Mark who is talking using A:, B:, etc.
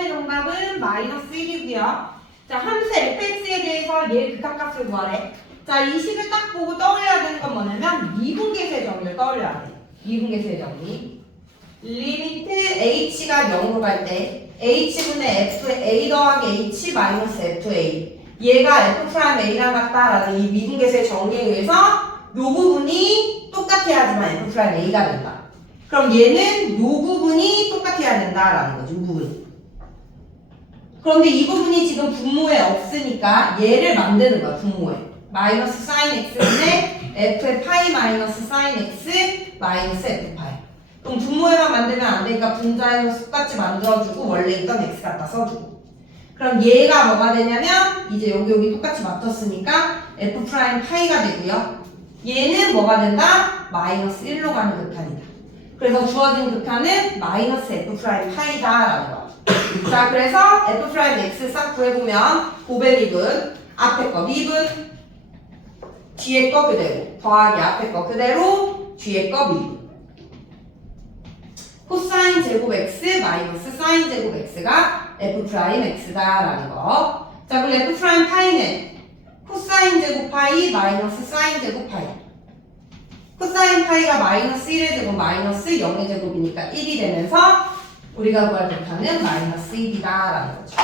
A: 2번의 정답은 마이너스 1이고요. 자, 함수 fx에 대해서 얘 극한값을 구하래. 자, 이 식을 딱 보고 떠올려야 되는 건 뭐냐면 미분계수의 정의를 떠올려야 돼. 미분계수의 정의. 리미트 h가 0으로 갈 때 h분의 f a 더하기 h 마이너스 fa 얘가 f 프라임 a랑 같다라는 이 미분계수의 정의에 의해서 요 부분이 똑같아야지만 f 프라임 a가 된다. 그럼 얘는 요 부분이 똑같아야 된다라는 거죠. 이 부분. 그런데 이 부분이 지금 분모에 없으니까 얘를 만드는 거야. 분모에. 마이너스 사인 x분의 f의 파이 마이너스 사인 x 마이너스 f 파이. 그럼 분모에만 만들면 안 되니까 분자에서 똑같이 만들어주고 원래 있던 x 갖다 써주고. 그럼 얘가 뭐가 되냐면 이제 여기 여기 똑같이 맞췄으니까 f 프라임 파이가 되고요. 얘는 뭐가 된다? 마이너스 1로 가는 극한이다. 그래서 주어진 극한은 마이너스 f 프라임 파이다라는 거야. 자, 그래서 f 프라임 x 싹 구해보면 고배 미분, 앞에 거 미분, 뒤에 거 그대로, 더하기 앞에 거 그대로, 뒤에 거 미분. 코사인 제곱 x 마이너스 사인 제곱 x가 f 프라임 x다라는 거. 자, 그럼 f 프라임 파이는 코사인 제곱 파이 마이너스 사인 제곱 파이. 코사인 파이가 마이너스 1의 제곱 마이너스 0의 제곱이니까 1이 되면서 우리가 구할 극한은 마이너스 1이다 라는 거죠.